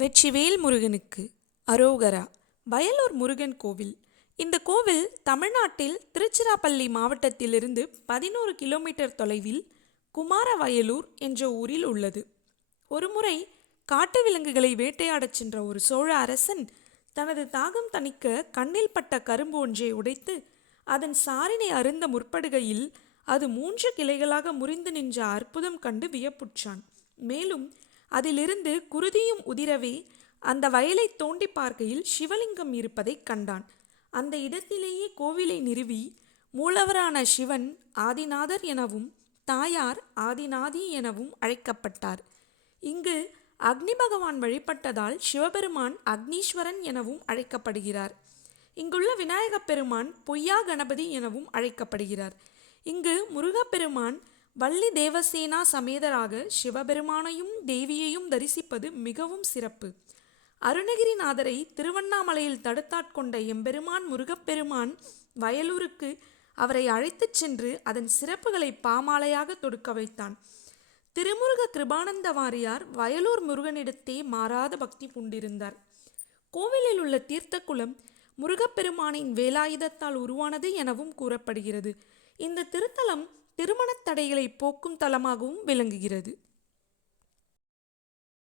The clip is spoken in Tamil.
வெற்றிவேல் முருகனுக்கு அரோகரா. வயலூர் முருகன் கோவில். இந்த கோவில் தமிழ்நாட்டில் திருச்சிராப்பள்ளி மாவட்டத்திலிருந்து 11 கிலோமீட்டர் தொலைவில் குமாரவயலூர் என்ற ஊரில் உள்ளது. ஒருமுறை காட்டு விலங்குகளை வேட்டையாடச் சென்ற ஒரு சோழ அரசன் தனது தாகம் தணிக்க கண்ணில் பட்ட கரும்பு ஒன்றை உடைத்து அதன் சாறினை அருந்த முற்படுகையில் அது 3 கிளைகளாக முறிந்து நின்ற அற்புதம் கண்டு வியப்புற்றான். மேலும் அதிலிருந்து குருதியும் உதிரவே அந்த வயலை தோண்டி பார்க்கையில் சிவலிங்கம் இருப்பதை கண்டான். அந்த இடத்திலேயே கோவிலை நிறுவி மூலவரான சிவன் ஆதிநாதர் எனவும் தாயார் ஆதிநாதி எனவும் அழைக்கப்பட்டார். இங்கு அக்னி பகவான் வழிபட்டதால் சிவபெருமான் அக்னீஸ்வரன் எனவும் அழைக்கப்படுகிறார். இங்குள்ள விநாயகப் பெருமான் பொய்யா கணபதி எனவும் அழைக்கப்படுகிறார். இங்கு முருகப்பெருமான் வள்ளி தேவசேனா சமேதராக சிவபெருமானையும் தேவியையும் தரிசிப்பது மிகவும் சிறப்பு. அருணகிரிநாதரை திருவண்ணாமலையில் தடுத்தாட்கொண்ட எம்பெருமான் முருகப்பெருமான் வயலூருக்கு அவரை அழைத்துச் சென்று அதன் சிறப்புகளை பாமாலையாக தொடுக்க வைத்தான். திருமுருக கிருபானந்த வாரியார் வயலூர் முருகனிடத்தே மாறாத பக்தி பூண்டிருந்தார். கோவிலில் உள்ள தீர்த்த குளம் முருகப்பெருமானின் வேலாயுதத்தால் உருவானது எனவும் கூறப்படுகிறது. இந்த திருத்தலம் திருமணத் தடைகளை போக்கும் தலமாகவும் விளங்குகிறது.